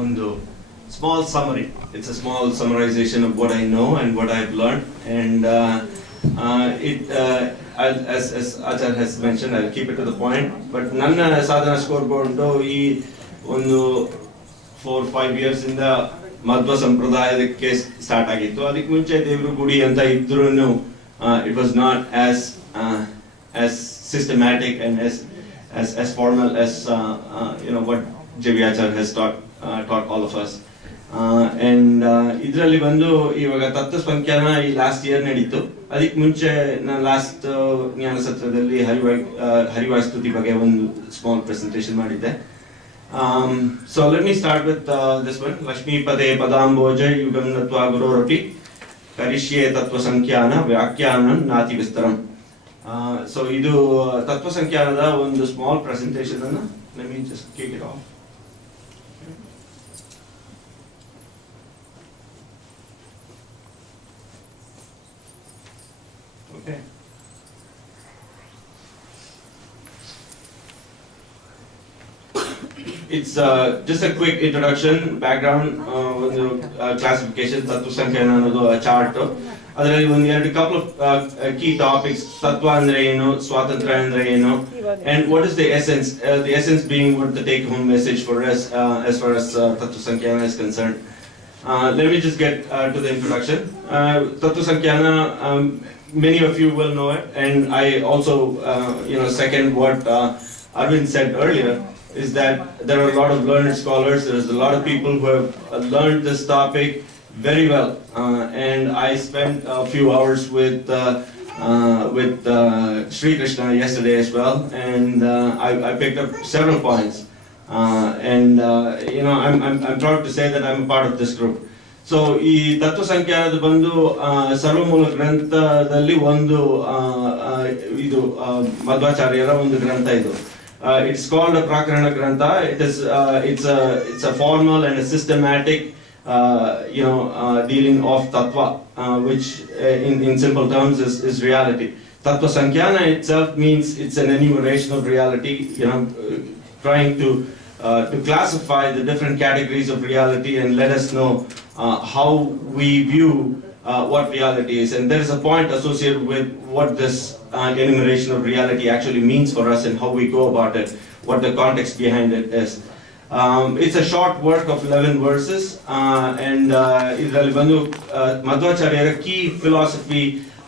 ಒಂದು small summary. It's a small summarization of what I know and what I've learned, and as Achar has mentioned, I'll keep it to the point. But ನನ್ನ ಸಾಧನಾ scoreboard ಈ ಒಂದು 4-5 years ಇಂದ ಮಧ್ವ ಸಂಪ್ರದಾಯಕ್ಕೆ start ಆಗಿತ್ತು. ಅದಕ್ಕೆ ಮುಂಚೆ ದೇವ್ರ ಗುಡಿ ಅಂತ ಇದ್ರೂ it was not as systematic and as formal as what JV Achar has taught all of us. And ಇದರಲ್ಲಿ ಬಂದು ಇವಾಗ ತತ್ವಸಂಖ್ಯಾನ ಈ ಲಾಸ್ಟ್ ಇಯರ್ ನಡೀತು. ಅದಕ್ಕೆ ಮುಂಚೆ ನಾನು ಲಾಸ್ಟ್ ಜ್ಞಾನ ಸತ್ರದಲ್ಲಿ ಹರಿವಾಸ್ತುತಿ ಬಗ್ಗೆ ಒಂದು ಸ್ಮಾಲ್ ಪ್ರೆಸೆಂಟೇಷನ್ ಮಾಡಿದ್ದೆ. So let me start with this one. Lakshmi pade padamboja yugam natva gurorapi karishye tatvasankyana vyakyanam nati vistaram. So idu tatvasankyanada ಒಂದು ಸ್ಮಾಲ್ ಪ್ರೆಸೆಂಟೇಷನ್ ಅನ್ನು let me just kick it off. Okay. It's just a quick introduction, background, classification, tatvasankhana ಅನ್ನೋದು chart. ಅದರಲ್ಲಿ ಒಂದು ಎರಡು couple of key topics, ತತ್ವ ಅಂದ್ರೆ ಏನು, ಸ್ವಾತಂತ್ರ್ಯ ಅಂದ್ರೆ ಏನು, and what is the essence? The essence being what the take-home message for us as far as tatvasankhana is concerned. Let me just get to the introduction. Tatvasankhana, many of you will know it, and I also second what Arvind said earlier, is that there are a lot of learned scholars. There's a lot of people who have learned this topic very well, and I spent a few hours with Sri Krishna yesterday as well, and I picked up several points, and I'm proud to say that I'm a part of this group. So ಈ ತತ್ವಸಂಖ್ಯಾನದ ಬಂದು ಸರ್ವಮೂಲ ಗ್ರಂಥದಲ್ಲಿ ಒಂದು ಇದು ಮಧ್ವಾಚಾರ್ಯರ ಒಂದು ಗ್ರಂಥ ಇದು. It's called a Prakarana Grantha. It's a formal and a systematic dealing of tattva, which in simple terms is reality. Tatvasankhana itself means it's an enumeration of reality, trying to classify the different categories of reality and let us know how we view what reality is. And there is a point associated with what this enumeration of reality actually means for us and how we go about it, what the context behind it is. It's a short work of 11 verses, and ಇದರಲ್ಲಿ ಬಂದು ಮಧ್ವಾಚಾರ್ಯರ key philosophy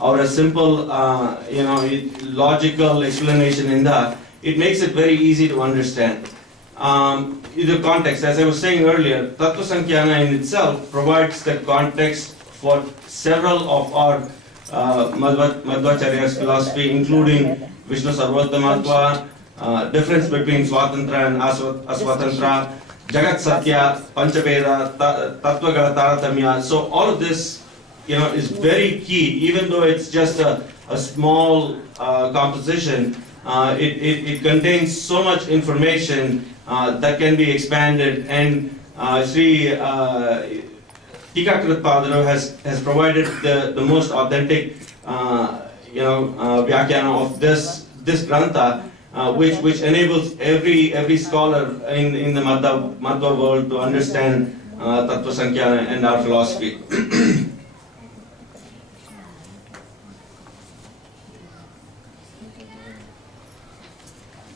or a simple logical explanation ಇಂದ it makes it very easy to understand. The context, as I was saying earlier, Tatvasankhana in itself provides the context for several of our Madhvacharya's philosophy, including Vishnu Sarvottamatva, difference between Swatantra and Aswatantra, Jagat Satya, Panchaveda, Tattvagala Taratamya. So all of this, is very key. Even though it's just a small composition, it contains so much information that can be expanded, and Sri Tikakritpadara has provided the most authentic vyakhana of this grantha, which enables every scholar in the Madhva world to understand Tatvasankhana and our philosophy.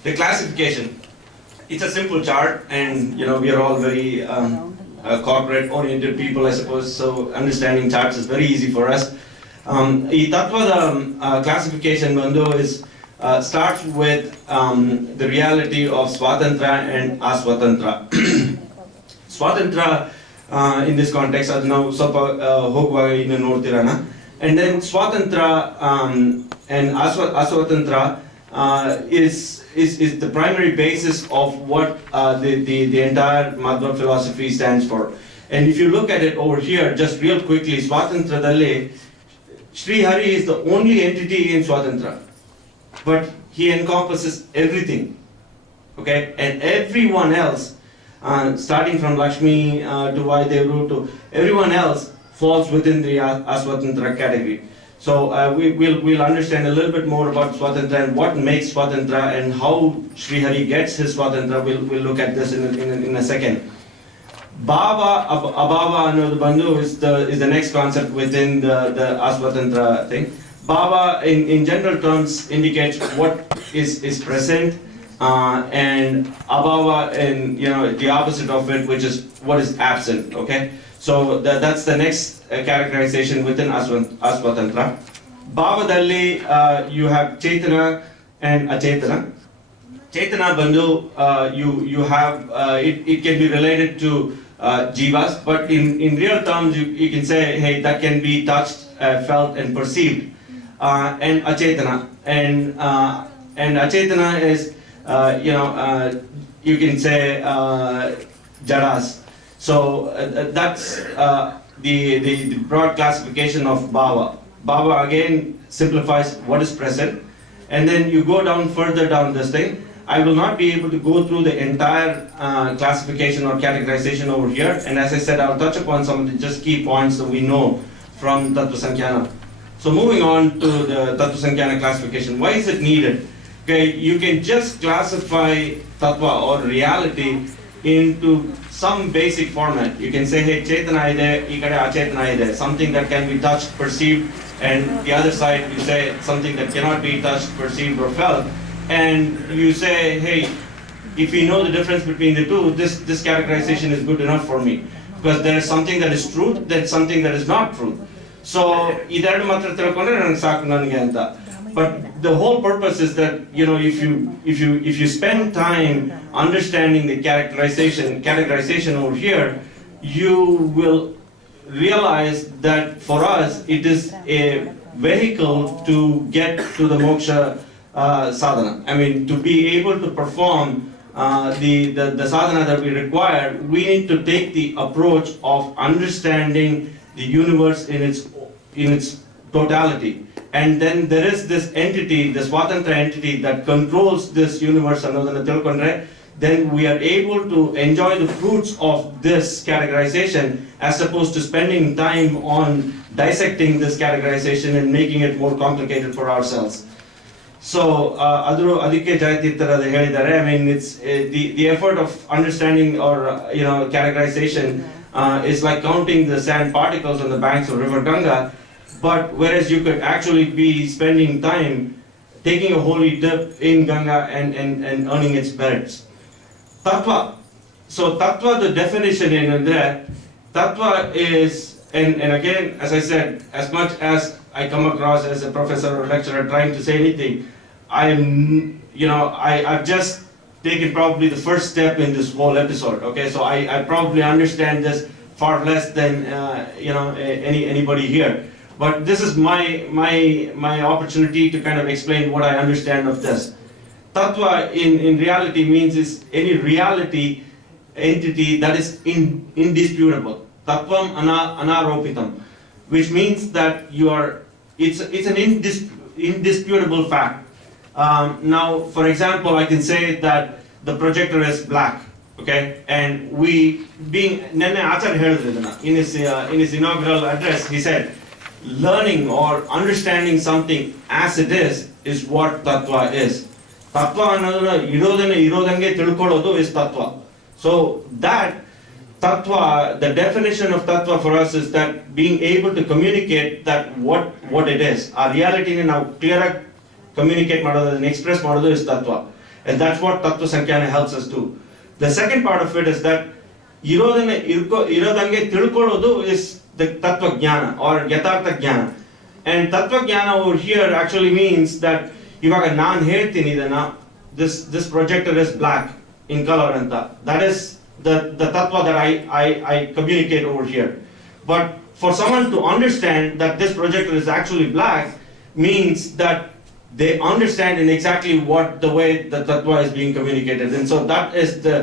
The classification. It's a simple chart, and we are all very corporate-oriented people, I suppose. So understanding charts is very easy for us. The Tattvada classification bandu starts with the reality of Swatantra and Aswatantra. Swatantra in this context, adu ನಾವು ಸ್ವಲ್ಪ ಹೋಗುವಾಗ ಇನ್ನು ನೋಡ್ತಿರೋಣ. And then Swatantra and Aswatantra is the primary basis of what the entire Madhva philosophy stands for. And if you look at it over here, just real quickly, Swatantradalli, Sri Hari is the only entity in Swatantra, but he encompasses everything, okay? And everyone else, starting from Lakshmi to Vaidevu to everyone else, falls within the Aswatantra category. So we'll understand a little bit more about Swatantra and what makes Swatantra and how Sri Hari gets his Swatantra. We'll look at this in a second. Bhava, abhava ಅನ್ನೋದು ಬಂದು is the next concept within the Aswatantra thing. Bhava in general terms indicates what is present, and abhava in the opposite of it, which is what is absent. Okay, so that's the next characterization within Aswatantra. Bhavadalli you have Chaitana and Achetana. Chaitana Bandhu, you have it can be related to jivas, but in real terms you can say, hey, that can be touched, felt, and perceived. And Achetana, and Achetana is you can say jadas. So that's the broad classification of bhava. Bhava again simplifies what is present, and then you go down further down this thing. I will not be able to go through the entire classification or categorization over here, and as I said, I'll touch upon some of the just key points that we know from tatvasankyana. So moving on to the tatvasankyana classification, why is it needed? Okay, you can just classify tattva or reality into some basic format. You can say, hey, Chaitana ide, ikade achetana ide, something that can be touched, perceived, and the other side you say something that cannot be touched, perceived, or felt. And you say, hey, if you know the difference between the two, this categorization is good enough for me, because there is something that is truth, there's something that is not truth. So idaradu matra tilkonಡ್ರೆ ನನಗೆ ಸಾಕು ನನಗೆ ಅಂತ. But the whole purpose is that if you spend time understanding the categorization over here, you will realize that for us it is a vehicle to get to the moksha sadhana. I mean, to be able to perform the sadhana that we require, we need to take the approach of understanding the universe in its totality. And then there is this entity, this Swatantra entity that controls this universe, annodana tilkondre, then we are able to enjoy the fruits of this categorization as opposed to spending time on dissecting this categorization and making it more complicated for ourselves. So adike Jayatirthara helidare, I mean, it's the effort of understanding or categorization is like counting the sand particles on the banks of river Ganga, but whereas you could actually be spending time taking a holy dip in Ganga and earning its merits. Tattva. So tattva, the definition in there, tattva is, and again, as I said, as much as I come across as a professor or lecturer trying to say anything, I've just taken probably the first step in this whole episode. Okay, so I probably understand this far less than anybody here. But this is my opportunity to kind of explain what I understand of this. Tattva in reality means is any reality entity that is indisputable. Tattvam anaropitam, which means that it's an indisputable fact. Now, for example, I can say that the projector is black, okay, and Nene Acharya ಹೇಳಿದ್ರನ್ನ in his inaugural address, he said, learning or understanding something as it is what tattva is. Tattva ಅನ್ನೋದನ್ನ ಇರೋದಂಗೆ ತಿಳ್ಕೊಳ್ಳೋದು is tattva. So that tattva, the definition of tattva for us is that being able to communicate that what it is. Our reality now clear communicate ಮಾಡೋದು, express ಮಾಡೋದು is tattva. And that's what tatvasankyana helps us do. The second part of it is that irodange tilkolodu is the tattva jnana or yatartha jnana. And tattva jnana over here actually means that ivaga naan ಹೇಳ್ತೀನಿ ಇದನ್ನ, this projector is black in color anta. That is the tattva that I communicate over here. But for someone to understand that this projector is actually black means that they understand in exactly what the way the tattva is being communicated. And so that is the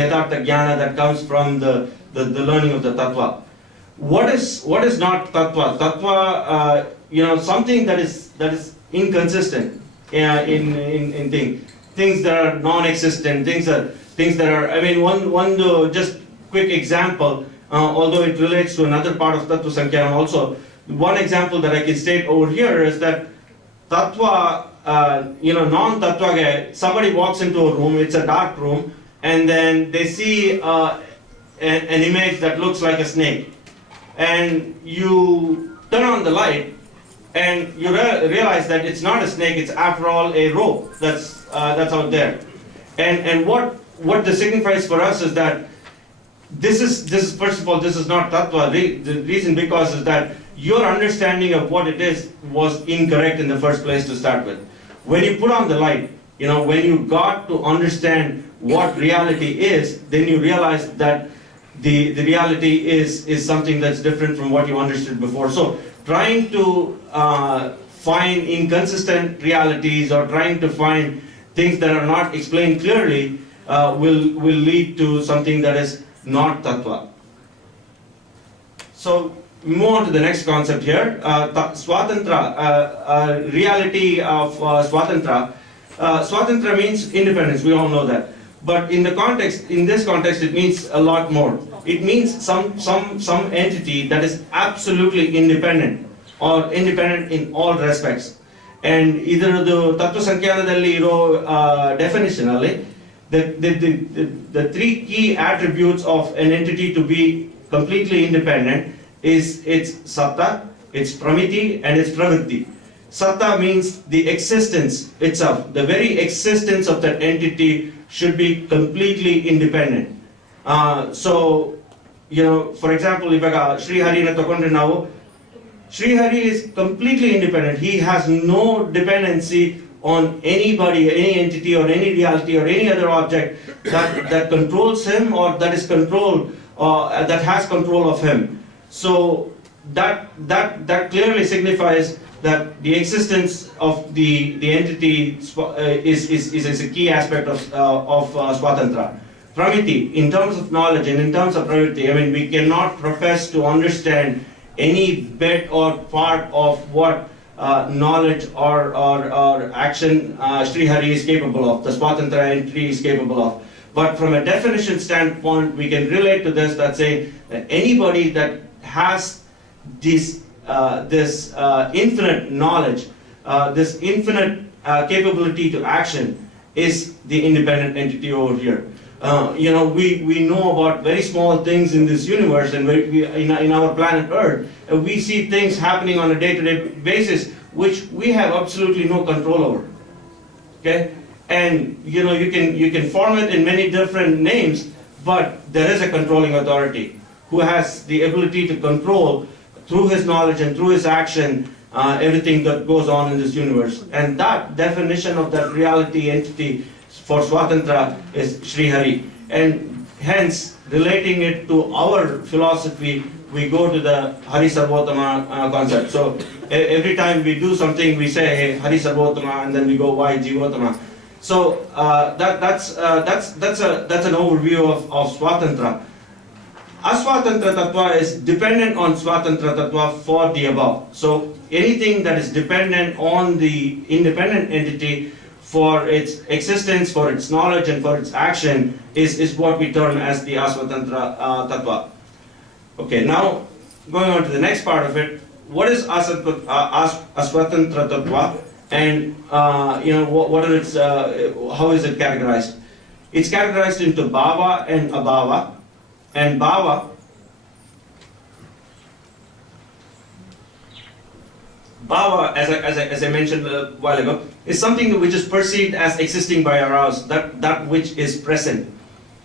yatartha jnana that comes from the learning of the tattva. What is not tattva? Tattva, something that is inconsistent in things that are non-existent, things that are, I mean, one just quick example, although it relates to another part of tatvasankyana also. One example that I can state over here is that tattva, non-tattva, somebody walks into a room, it's a dark room, and then they see an image that looks like a snake, and you turn on the light, and you realize that it's not a snake, it's after all a rope that's out there. And what this signifies for us is that this is first of all, this is not tattva. The reason because is that your understanding of what it is was incorrect in the first place to start with. When you put on the light, when you got to understand what reality is, then you realize that the reality is something that's different from what you understood before. So trying to find inconsistent realities or trying to find things that are not explained clearly will lead to something that is not tattva. So we move on to the next concept here. Swatantra, reality of swatantra. Swatantra means independence. We all know that. But in this context, it means a lot more. It means some entity that is absolutely independent or independent in all respects. And either the tatvasankhyana definition alli, the three key attributes of an entity to be completely independent is its satta, its pramiti, and its pravritti. Satta means the existence itself. The very existence of that entity should be completely independent. So, for example, if Shri Hari na tokondre now, Shri Hari is completely independent. He has no dependency on anybody, any entity, or any reality, or any other object that controls him or that is controlled, that has control of him. So that clearly signifies that the existence of the entity is a key aspect of swatantra. Pramiti, in terms of knowledge and in terms of pravritti, we cannot profess to understand any bit or part of what knowledge or action Shri Hari is capable of, the swatantra entity is capable of. But from a definition standpoint, we can relate to this, that say that anybody that has this infinite knowledge, this infinite capability to action is the independent entity over here. We know about very small things in this universe, and in our planet Earth, we see things happening on a day-to-day basis which we have absolutely no control over. Okay, and you can form it in many different names, but there is a controlling authority who has the ability to control through his knowledge and through his action everything that goes on in this universe. And that definition of that reality entity for Swatantra is Shri Hari. And hence, relating it to our philosophy, we go to the Hari Sarvotama concept. So every time we do something, we say, hey, Hari Sarvotama, and then we go, why Jivotama? So that's an overview of Swatantra. Aswatantra Tattva is dependent on Swatantra Tattva for the above. So anything that is dependent on the independent entity for its existence, for its knowledge, and for its action is what we term as the Aswatantra Tattva. Okay, now going on to the next part of it, what is Aswatantra Tattva, and what are its, how is it categorized? It's categorized into bhava and abhava. And bhava, as I mentioned a while ago, is something which is perceived as existing by our eyes, that which is present.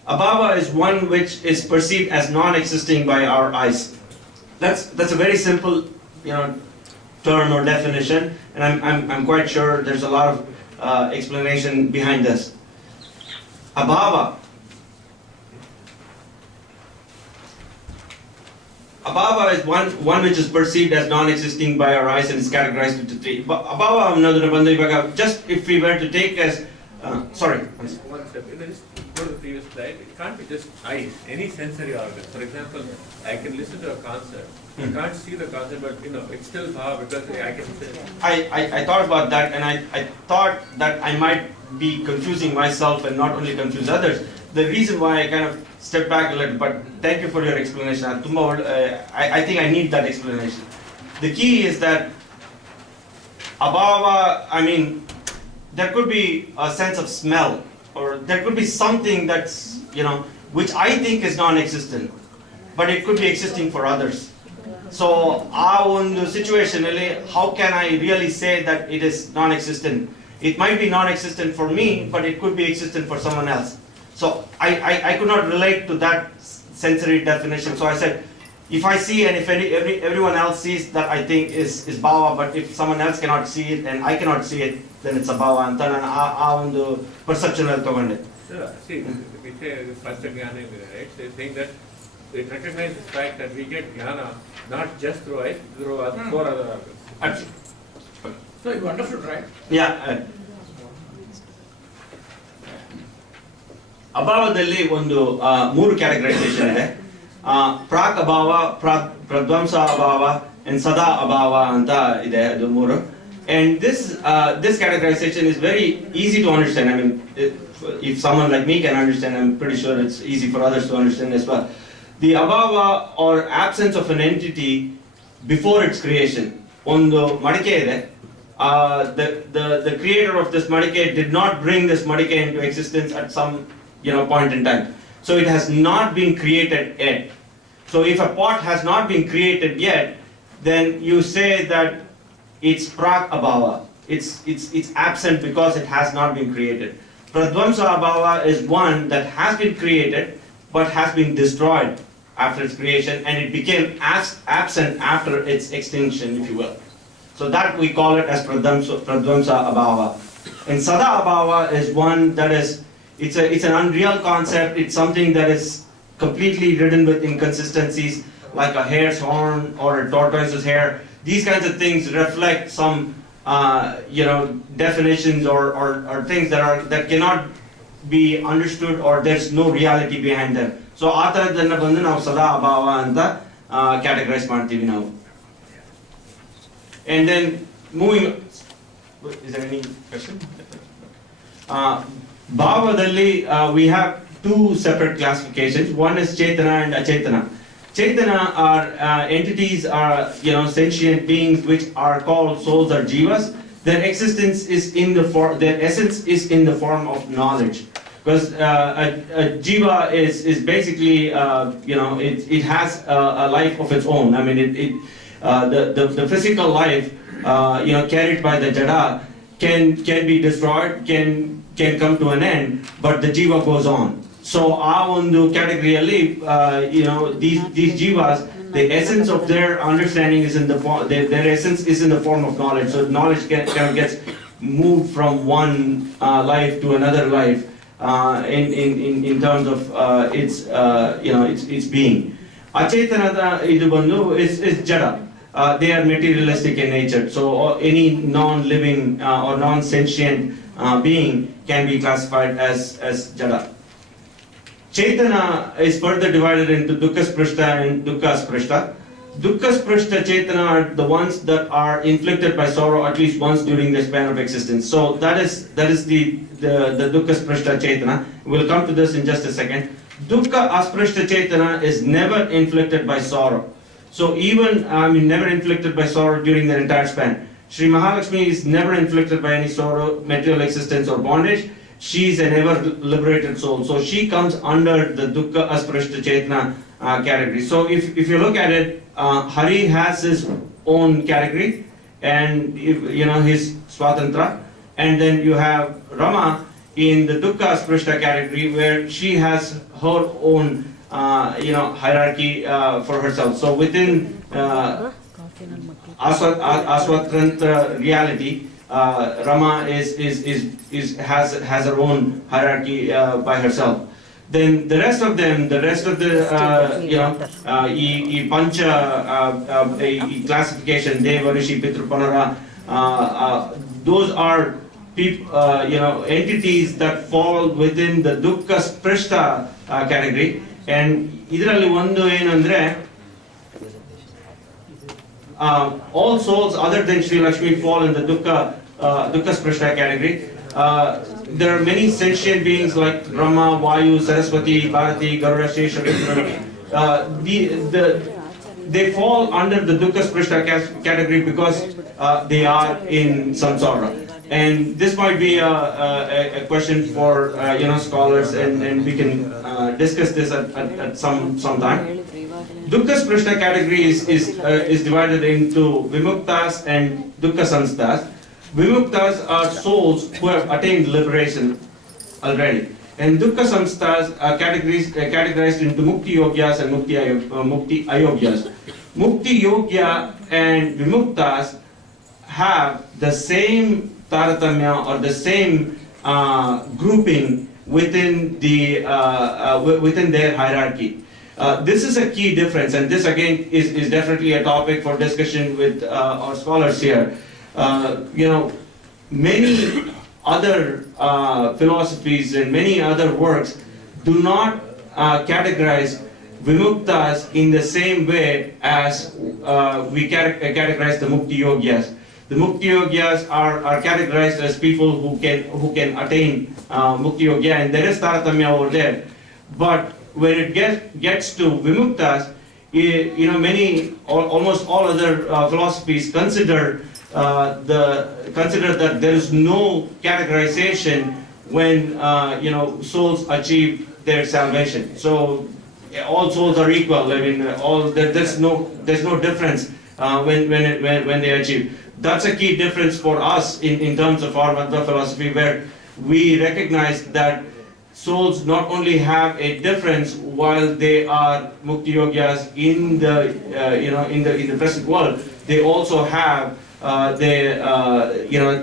Abhava is one which is perceived as non-existing by our eyes. That's a very simple term or definition, and I'm quite sure there's a lot of explanation behind this. Abhava is one which is perceived as non-existing by our eyes and is categorized into three. Abhava, just if we were to take as, sorry. One step, just go to the previous slide. It can't be just eyes, any sensory organ. For example, I can listen to a concert. I can't see the concert, but it's still bhava because I can say. I thought about that, and I thought that I might be confusing myself and not only confuse others. The reason why I kind of stepped back a little, but thank you for your explanation. I think I need that explanation. The key is that abhava, there could be a sense of smell, or there could be something that's, which I think is non-existent, but it could be existing for others. So, a situation, how can I really say that it is non-existent? It might be non-existent for me, but it could be existent for someone else. So, I could not relate to that sensory definition. So I said, if I see and if everyone else sees, that I think is bhava, but if someone else cannot see it and I cannot see it, then it's a bhava. And then a perception al togande. See, we say tatvasankhyana, right? So it's saying that it recognizes the fact that we get jnana not just through eyes, through four other organs. Absolutely. So you understood, right? Yeah. ಅಭಾವದಲ್ಲಿ ಒಂದು ಮೂರು categorisation ಇದೆ. ಪ್ರಾಕ್ ಅಭಾವ, ಪ್ರಧ್ವಂಸ ಅಭಾವ and ಸದಾ ಅಭಾವ ಅಂತ ಇದೆ, ಅದು ಮೂರು. And this categorization is very easy to understand. I mean, if someone like me can understand, I'm pretty sure it's easy for others to understand as well. The abhava or absence of an entity before its creation. ಒಂದು ಮಡಿಕೆ ಇದೆ. The creator of this madike did not bring this madike into existence at some point in time. So it has not been created yet. So if a pot has not been created yet, then you say that it's prak abhava. It's absent because it has not been created. Pradvamsa abhava is one that has been created but has been destroyed after its creation, and it became absent after its extinction, if you will. So that we call it as pradvamsa abhava. And sada abhava is one that is, it's an unreal concept. It's something that is completely ridden with inconsistencies, like a hare's horn or a tortoise's hair. These kinds of things reflect some definitions or things that cannot be understood, or there's no reality behind them. So ಆ ಥರದನ್ನ ಬಂದು ನಾವು ಸದಾ ಅಭಾವ ಅಂತ categorise ಮಾಡ್ತೀವಿ ನಾವು. And then moving, is there any question? Bhavadalli, we have two separate classifications. One is Chetana and Achetana. Chetana are entities, are sentient beings which are called souls or jivas. Their existence is their essence is in the form of knowledge. Because a jiva is basically it has a life of its own. I mean the physical life carried by the jada can be destroyed, can come to an end, but the jiva goes on. So ಆ ಒಂದು category-ಯಲ್ಲಿ these jivas, the essence of their understanding is in the form, their essence is in the form of knowledge. So knowledge kind of gets moved from one life to another life in terms of its being. Achetana idu bandu is jada. They are materialistic in nature. So any non-living or non-sentient being can be classified as jada. Chaitana is further divided into Dukkha Sprishta and Dukkha Sprishta. Dukkha Sprishta Chaitana are the ones that are inflicted by sorrow at least once during their span of existence. So that is the Dukkha Sprishta Chaitana. We'll come to this in just a second. Dukkha Asprishta Chaitana is never inflicted by sorrow. So even never inflicted by sorrow during their entire span. Shri Mahalakshmi is never inflicted by any sorrow, material existence or bondage. She is an ever liberated soul. So she comes under the Dukkha Asprishta Chaitana category. So if you look at it, Hari has his own category and his Swatantra, and then you have Rama in the Dukkha Asprishta category where she has her own hierarchy for herself. So within Aswatantra reality, Rama has her own hierarchy by herself. Then the rest of the pancha classification, Deva, Rishi, Pitru, Panara, those are entities that fall within the Dukkha Sprishta category. And idರಲ್ಲಿ ಒಂದು ಏನಂದ್ರೆ all souls other than Sri Lakshmi fall in the Dukkha Sprishta category. There are many sentient beings like Brahma, Vayu, Saraswati, Bharati, Garuda, Shesha, they fall under the dukkha sprishta category because they are in samsara. And this might be a question for scholars, and we can discuss this at some time. Dukkha sprishta category is divided into vimuktas and dukkha samstas. Vimuktas are souls who have attained liberation already. And dukkha samstas are categorized into mukti yogyas and mukti ayogyas. Mukti yogya and vimuktas have the same taratamya or the same grouping within within their hierarchy. This is a key difference, and this again is definitely a topic for discussion with our scholars here. Many other philosophies and many other works do not categorize vimuktas in the same way as we categorize the mukti yogyas. The mukti yogyas are categorized as people who can attain mukti yogya, and there is taratamya over there. But when it gets to vimuktas, almost all other philosophies consider that there is no categorization when souls achieve their salvation. So all souls are equal. I mean, there's no difference when they achieve. That's a key difference for us in terms of our Madhva philosophy, where we recognize that souls not only have a difference while they are mukti yogyas in the in the present world, they also have the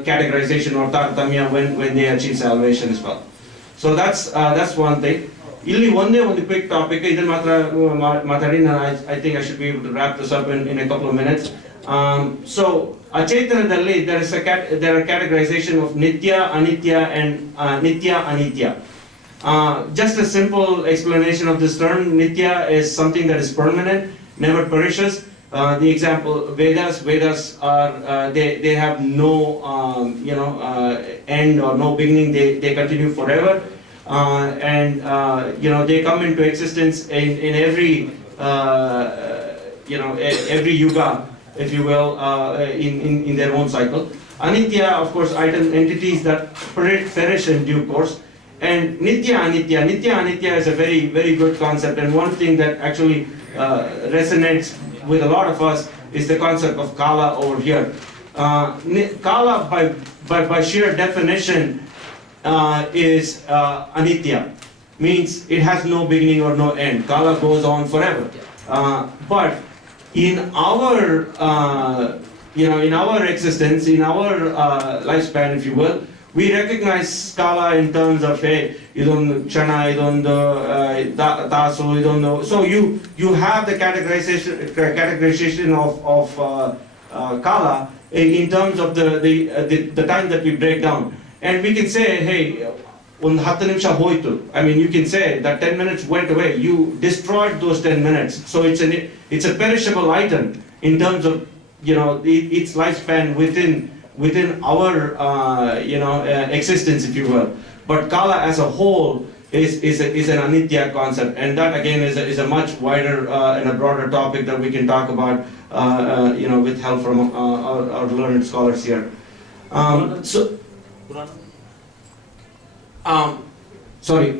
categorization or taratamya when they achieve salvation as well. So that's one thing. Illi onde one quick topic idan matra matadi I think I should be able to wrap this up in a couple of minutes. So Achaitanadalli there are categorization of nitya, anitya and nitya anitya. Just a simple explanation of this term: nitya is something that is permanent, never perishes. The example, Vedas are they have no end or no beginning. They continue forever, and they come into existence in every every yuga, if you will, in their own cycle. Anitya, of course, entities that perish in due course. And nitya anitya is a very, very good concept, and one thing that actually resonates with a lot of us is the concept of kala over here. Kala, by sheer definition, is anitya, means it has no beginning or no end. Kala goes on forever. But in our in our existence, in our lifespan, if you will, we recognize kala in terms of idon chana, idon taso, idon. So you have the categorization of kala in terms of the time that we break down, and we can say, hey, ಒಂದು 10 ನಿಮಿಷ ಹೋಯ್ತು. I mean, you can say that 10 minutes went away. You destroyed those 10 minutes. So it's a perishable item in terms of its lifespan within our existence, if you will. But kala as a whole is an anitya concept, and that again is a much wider and a broader topic that we can talk about with help from our learned scholars here. Sorry.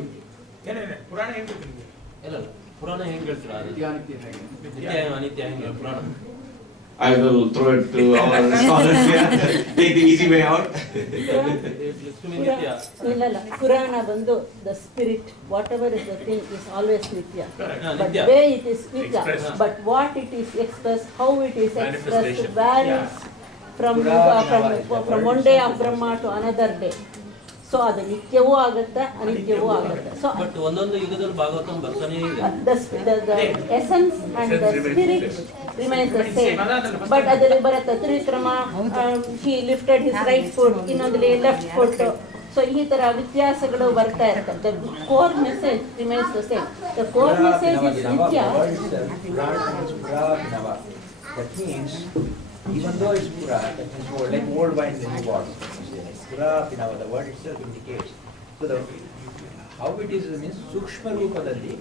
ಪುರಾಣ ಏನು ಇಲ್ಲ ಪುರಾಣ ಹೆಂಗ್ ಹೇಳ್ತೀರಾ ನಿತ್ಯ ಅನಿತ್ಯ ಹೆಂಗೆ ಪುರಾಣ I will throw it to our scholars here. Take the easy way out. Purana ಬಂದು the spirit, whatever is the thing is always nitya. But Nitya. way it is nitya, Expressed. but what it is expressed, how it is expressed Manifestation. varies from one day of Brahma to another day. So ಅದು ನಿತ್ಯವೂ ಆಗುತ್ತೆ, ಅನಿತ್ಯವೂ ಆಗುತ್ತೆ. So but ಒಂದೊಂದು ಯುಗದಲ್ಲಿ ಭಾಗವತಂ ಬರ್ತಾನೆ ಇದೆ. the essence and the spirit remains the same. But ಅದರಲ್ಲಿ ಬರುತ್ತೆ Trivikrama, he lifted his right foot, ಇನ್ನೊಂದಲ್ಲಿ left foot. So ಈ ತರ ವ್ಯತ್ಯಾಸಗಳು ಬರ್ತಾ ಇರ್ತವೆ. The core message remains the same. The core message is nitya. That means, even though it's pura, that means more like old wine in the new bottle. Pura pinava, the word itself indicates. So how it is means sukshma rupadalli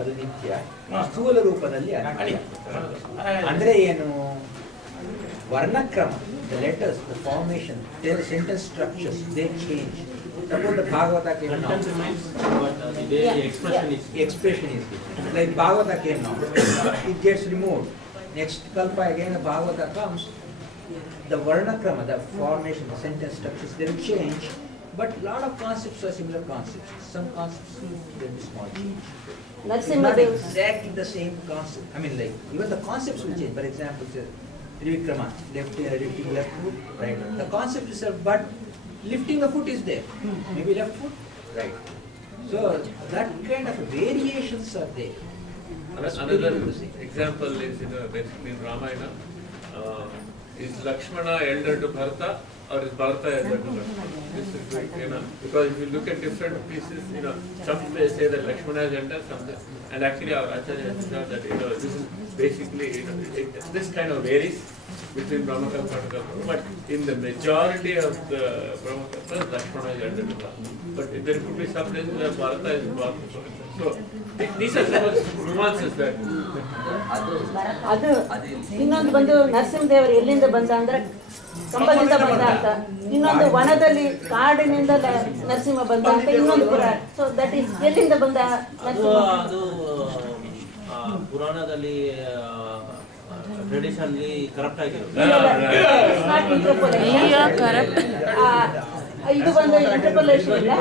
ಅದು ನಿತ್ಯ, ಸ್ಥೂಲ ರೂಪದಲ್ಲಿ ಅನಿತ್ಯ. ಅಂದ್ರೆ ಏನು? ವರ್ಣಕ್ರಮ, the letters, the formation, the sentence structures, they change. Suppose the Bhagavata came now. Expression is different. Like Bhagavata came now, it gets removed. Next Kalpa again the Bhagavata comes, the Varnakrama, the formation, the sentence structures, they will change. But lot of concepts are similar concepts. Some concepts there will be small change. It's not exactly the same concept. I mean, like even the concepts will change. For example, Trivikrama, lifting left foot, right. The concept is, but lifting the foot is there. Maybe left foot, right. So that kind of variations are there. Another example is basically in Ramayana. Is Lakshmana elder to Bharata or is Bharata elder to Lakshmana? This is because if you look at different pieces, some may say that Lakshmana is elder, some and actually our Acharya has said that this is basically this kind of varies between Brahmakalpa and Kalpa, but in the majority of the Brahmakalpas, Lakshmana is elder to Bharata. But there could be some places where Bharata is Bharata. So these are some nuances that. ಅದು ಇನ್ನೊಂದು ಬಂದು ನರಸಿಂಹದೇವರು ಎಲ್ಲಿಂದ ಬಂದ ಅಂದ್ರೆ ಕಂಬದಿಂದ ಬಂದ ಅಂತ, ಇನ್ನೊಂದು ವನದಲ್ಲಿ ಕಾಡಿನಿಂದ ನರಸಿಂಹ ಬಂದ ಅಂತ ಇನ್ನೊಂದು ಪುರಾಣ. ಸೊ ದಟ್ ಈಸ್ ಎಲ್ಲಿಂದ ಬಂದ ನರಸಿಂಹ? ಅದು ಪುರಾಣದಲ್ಲಿ ಟ್ರೆಡಿಷನ್ಲಿ ಕರಪ್ಟ್ ಆಗಿರೋದು. ಇದು ಬಂದು ಇಂಟರ್ಪೋಲೇಷನ್ ಇಲ್ಲ.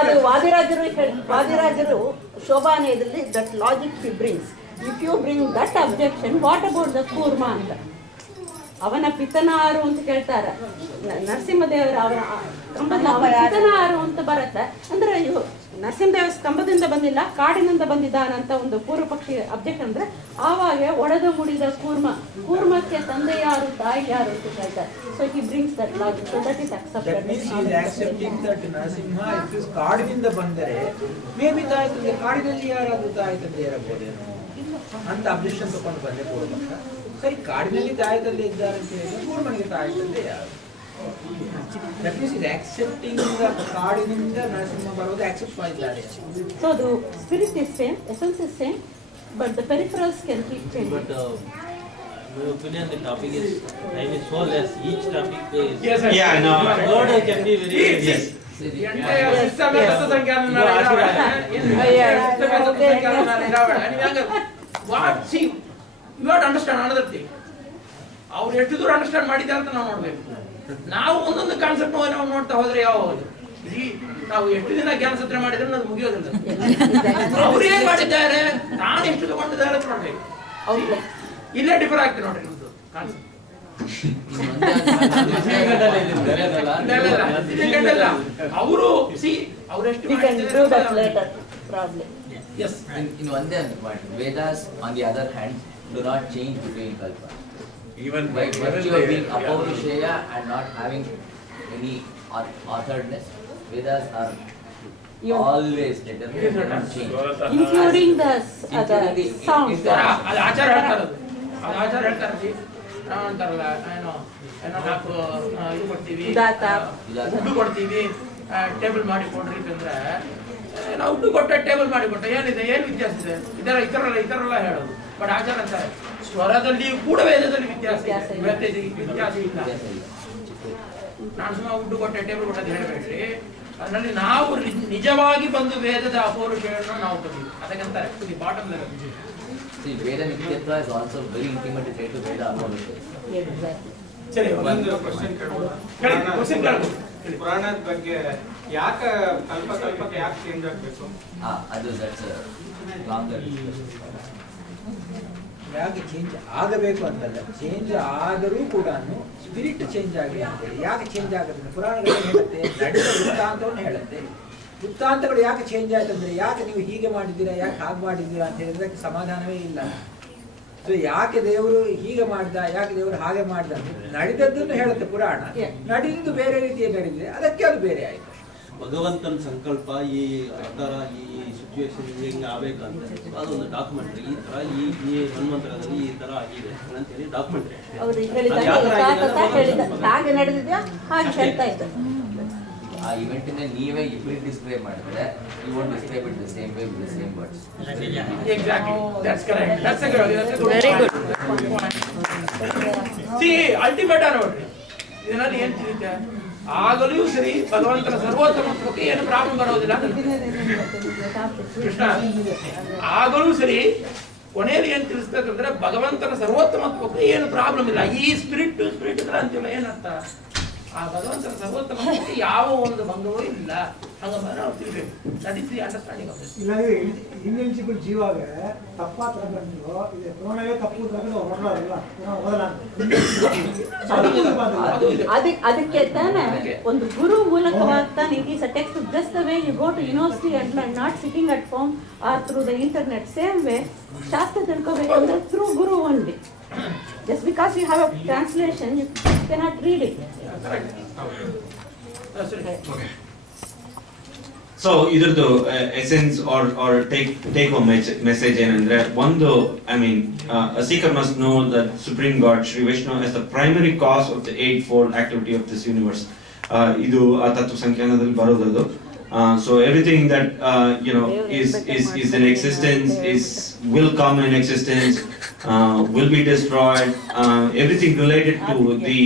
ಅದು ವಾದಿರಾಜರು ಶೋಭಾನೆಯಲ್ಲಿ that logic he brings. If you bring that objection, what about the Kurma ಅಂತ, ಅವನ ಪಿತನಾರು ಅಂತ ಕೇಳ್ತಾರ. ನರಸಿಂಹದೇವರ ಅವರ ಪಿತನಾರು ಅಂತ ಬರುತ್ತೆ ಅಂದ್ರೆ ನರಸಿಂಹದೇವ ಸ್ತಂಭದಿಂದ ಬಂದಿಲ್ಲ, ಕಾಡಿನಿಂದ ಬಂದಿದ್ದಾನಂತ ಒಂದು ಪೂರ್ವ ಪಕ್ಷಿ ಅಬ್ಜೆಕ್ಷನ್ ಅಂದ್ರೆ ಆವಾಗ ಒಡೆದು ಮುಡಿದ ಕೂರ್ಮಕ್ಕೆ ತಂದೆ ಯಾರು ತಾಯಿ ಯಾರು ಅಂತ ಹೇಳ್ತಾರೆ. So he brings that logic. So that is accepted. That means he is accepting that Narasimha if ಕಾಡಿನಿಂದ ಬಂದರೆ ಮೇಬಿ ತಾಯಿ ತಂದೆ ಕಾಡಿನಲ್ಲಿ ಯಾರಾದ್ರೂ ತಾಯಿ ತಂದೆ ಇರಬಹುದೇನೋ ಅಂತ ಅಬ್ಜೆಕ್ಷನ್ ತಗೊಂಡು ಬಂದೆ ಪೂರ್ವ ಪಕ್ಷ. ಸರಿ, ಕಾಡಿನಲ್ಲಿ ತಾಯಿ ತಂದೆ ಇದ್ದಾರೆ ಅಂತ ಹೇಳಿದ್ರೆ ಕೂರ್ಮನಿಗೆ ತಾಯಿ ತಂದೆ ಯಾರು? That means he is accepting the ಕಾಡಿನಿಂದ ನರಸಿಂಹ ಬರುವುದು accept ಮಾಡಿದ್ದಾರೆ. So the spirit is same, essence is same, but the peripherals can keep changing. But my opinion, the topic is time is so less. Each topic is Yeah, no. word can be very Yes. The entire system is tatvasankhyana what? See, you have to understand another thing. ಅವ್ರು ಎಷ್ಟು ದೂರ understand ಮಾಡಿದ್ದಾರೆ ಅಂತ ನಾವು ನೋಡ್ಬೇಕು. ನಾವು ಒಂದೊಂದು concept ನಾವು ನೋಡ್ತಾ ಹೋದ್ರೆ ಯಾವುದು ನಾವು ಎಷ್ಟು ದಿನ ಜ್ಞಾನ ಸತ್ರ ಮಾಡಿದ್ರೆ ಅದು ಮುಗಿಯೋದಿಲ್ಲ. ಅವ್ರು ಏನ್ ಮಾಡಿದ್ದಾರೆ, ನಾನು ಎಷ್ಟು ತಗೊಂಡಿದ್ದಾರೆ ಅಂತ ನೋಡ್ಬೇಕು. ಇಲ್ಲೇ ಡಿಫರ್ ಆಗ್ತದೆ ನೋಡ್ರಿ ನಮ್ದು ಕಾನ್ಸೆಪ್ಟ್. ಅವರು ಅವರೆಷ್ಟು Yes. In one point, Vedas on the other hand do not change between kalpa. Even By virtue of being apaurushaya and not having any authoredness, Vedas are always determined to not change. Including the sound. ಅದು ಆಚಾರ ಹೇಳ್ತಾರೆ, ಅದು ಆಚಾರ ಹೇಳ್ತಾರೆ. ಅಂತಾರಲ್ಲ ಏನೋ ನಾಲ್ಕು ಇದು ಕೊಡ್ತೀವಿ, ದುಡ್ಡು ಕೊಡ್ತೀವಿ, ಟೇಬಲ್ ಮಾಡಿ ಕೊಡ್ರಿ ಅಂತಂದ್ರೆ ನಾವು ದುಡ್ಡು ಕೊಟ್ಟ ಟೇಬಲ್ ಮಾಡಿ ಕೊಟ್ಟ ಏನಿದೆ, ಏನು ವ್ಯತ್ಯಾಸ ಇದೆ? ಇತರಲ್ಲ ಹೇಳೋದು. ಬಟ್ ಆಚಾರ ಅಂತಾರೆ ಸ್ವರದಲ್ಲಿ ಕೂಡ ವೇದದಲ್ಲಿ ವ್ಯತ್ಯಾಸ ಇಲ್ಲ. ನಾನು ಸುಮ್ಮನೆ ದುಡ್ಡು ಕೊಟ್ಟೆ ಟೇಬಲ್ ಕೊಟ್ಟದ್ದು ಹೇಳಬೇಡ್ರಿ. ಅದರಲ್ಲಿ ನಾವು ನಿಜವಾಗಿ ಬಂದು ವೇದದ ಅಪೌರುಷೆಯನ್ನು ನಾವು ಬಂದಿವಿ. ಅದಕ್ಕಂತಾರೆ to the bottom level. See, Veda Nityatva is also very intimately tied to Veda apaurushaya. ಸರಿ, ಒಂದು ಕ್ವಶನ್ ಕೇಳಬಹುದಾ? ಪುರಾಣದ ಬಗ್ಗೆ ಯಾಕೆ ಕಲ್ಪಕ್ಕೆ ಯಾಕೆ ಚೇಂಜ್ ಆಗಬೇಕು? That's a longer discussion. ಯಾಕೆ ಚೇಂಜ್ ಆಗಬೇಕು ಅಂತಲ್ಲ, ಚೇಂಜ್ ಆದರೂ ಕೂಡ ಸ್ಪಿರಿಟ್ ಚೇಂಜ್ ಆಗಿ ಅಂತೇಳಿ. ಯಾಕೆ ಚೇಂಜ್ ಆಗುತ್ತೆ? ಪುರಾಣಗಳು ಹೇಳುತ್ತೆ, ನಡೆದ ವೃತ್ತಾಂತವನ್ನು ಹೇಳುತ್ತೆ. ವೃತ್ತಾಂತಗಳು ಯಾಕೆ ಚೇಂಜ್ ಆಯ್ತು ಅಂದ್ರೆ, ಯಾಕೆ ನೀವು ಹೀಗೆ ಮಾಡಿದ್ದೀರಾ, ಯಾಕೆ ಹಾಗೆ ಮಾಡಿದ್ದೀರಾ ಅಂತ ಹೇಳಿದ್ರೆ ಸಮಾಧಾನವೇ ಇಲ್ಲ. ಸೊ ಯಾಕೆ ದೇವರು ಹೀಗೆ ಮಾಡ್ದ, ಯಾಕೆ ದೇವರು ಹಾಗೆ ಮಾಡ್ದ ಅಂದ್ರೆ ನಡೆದದ್ದನ್ನು ಹೇಳುತ್ತೆ ಪುರಾಣ. ನಡೆದಿದ್ದು ಬೇರೆ ರೀತಿಯಲ್ಲಿ ನಡೆದಿದೆ, ಅದಕ್ಕೆ ಅದು ಬೇರೆ ಆಯ್ತು. ಭಗವಂತನ ಸಂಕಲ್ಪ ಈ ಆಕಾರ ಈ ಸಿಚುವೇಶನ್ ಹಿಂಗೆ ಆಗ್ಬೇಕಂತ ಅದೊಂದು ಡಾಕ್ಯುಮೆಂಟ್ರಿ ಈ ಥರ ಈ ಹನುಮಂತರದಲ್ಲಿ ಈ ಥರ ಆಗಿದೆ ಅಂತೇಳಿ ಡಾಕ್ಯುಮೆಂಟ್ರಿ. ಅವರು ಹೇಳಿದಾಗ ಹೇಳಿದ ಹಾಗೆ ನಡೆದಿದ್ಯಾ ಹಾಗೆ ಹೇಳ್ತಾ ಇದ್ದ. ಆ ಇವೆಂಟಿನ ನೀವೇ ಇಬ್ಬರು ಡಿಸ್ಕ್ರೈಬ್ ಮಾಡಿದ್ರೆ you want describe it the same way with the same words. Exactly. That's correct. That's a good Very point. good. See, ultimate ನೋಡ್ರಿ ಇದರಲ್ಲಿ ಏನ್ ತಿಳಿಯುತ್ತೆ, ಆಗಲೂ ಸರಿ ಭಗವಂತನ ಸರ್ವೋತ್ತಮತ್ವಕ್ಕೆ ಏನು ಪ್ರಾಬ್ಲಮ್ ಬರೋದಿಲ್ಲ ಕೃಷ್ಣ. ಆಗಲೂ ಸರಿ ಕೊನೆಯಲ್ಲಿ ಏನ್ ತಿಳಿಸ್ಬೇಕಂದ್ರೆ ಭಗವಂತನ ಸರ್ವೋತ್ತಮತ್ವಕ್ಕೆ ಏನು ಪ್ರಾಬ್ಲಮ್ ಇಲ್ಲ. ಈ ಸ್ಪಿರಿಟ್ ಇದ್ರೆ ಅಂತಿಲ್ಲ ಏನರ್ಥ, ಆ ಭಗವಂತನ ಸರ್ವೋತ್ತಮತ್ವಕ್ಕೆ ಯಾವ ಒಂದು ಭಂಗವೂ ಇಲ್ಲ. ಹಂಗ ನಾವು ತಿಳಿಬೇಕು. That is the understanding of this. ಇಲ್ಲಾಂದ್ರೆ ಇನ್ಎಲಿಜಿಬಲ್ ಜೀವಾಗ ತಪ್ಪಾ ತಗೊಂಡು ಇದೆ ಪುರಾಣವೇ ತಪ್ಪು ತಗೊಂಡು ಹೊರಡಲ್ಲ ಅದಕ್ಕೆ ತಾನೇ ಒಂದು ಗುರು ಮೂಲಕವಾಗಿ ತಾನೆ it is a text just the way you go to university and not sitting at home or through the internet. Same way ಶಾಸ್ತ್ರ ತಿಳ್ಕೋಬೇಕಂದ್ರೆ through guru only. Just because you have a translation, you cannot read it. So ಇದ್ರದ್ದು essence or take home message ಏನಂದ್ರೆ, ಒಂದು I mean a seeker must know that Supreme God Shri Vishnu is the primary cause of the eightfold activity of this universe. ಇದು ಆ ತತ್ವಸಂಖ್ಯಾನದಲ್ಲಿ ಬರೋದದು. So everything that is in existence will come in existence, will be destroyed. Everything related to the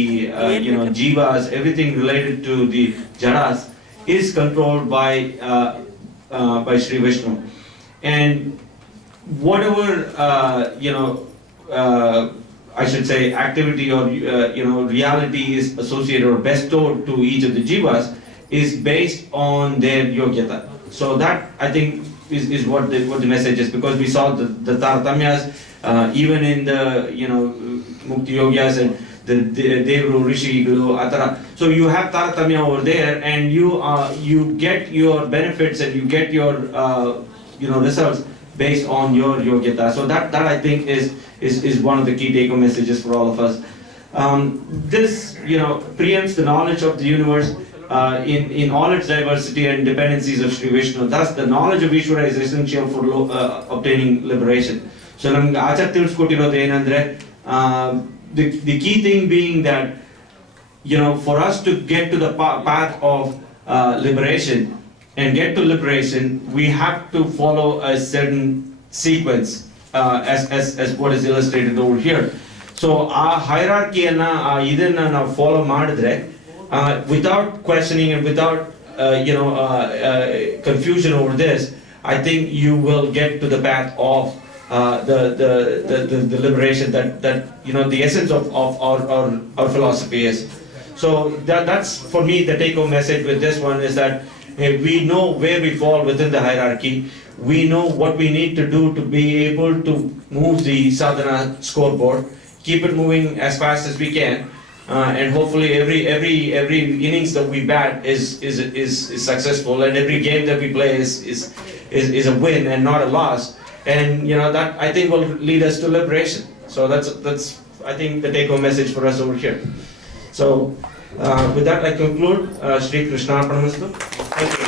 jivas, everything related to the jadas is controlled by Shri Vishnu. And whatever I should say activity or reality is associated or bestowed to each of the jivas is based on their yogyata. So that I think is what the message is, because we saw the taratamyas even in the mukti yogyas and the devru rishi guru atara. So you have taratamya over there, and you get your benefits and you get your results based on your yogyata. So that I think is one of the key take home messages for all of us. This preempts the knowledge of the universe in all its diversity and dependencies of Shri Vishnu. Thus, the knowledge of Ishvara is essential for obtaining liberation. So, namge Acharya tilskotirodu enandre, the key thing being that for us to get to the path of liberation and get to liberation, we have to follow a certain sequence, as what is illustrated over here. So, our hierarchy anna idanna ನಾವು follow ಮಾಡಿದ್ರೆ, without questioning and without confusion over this, I think you will get to the path of the liberation that the essence of our philosophy is. So that's for me the take home message with this one, is that we know where we fall within the hierarchy. We know what we need to do to be able to move the sadhana scoreboard, keep it moving as fast as we can. And hopefully every innings that we bat is successful, and every game that we play is a win and not a loss. And that I think will lead us to liberation. So that's I think the take home message for us over here. So with that I conclude. Shri Krishna Arpanamastu. Thank you.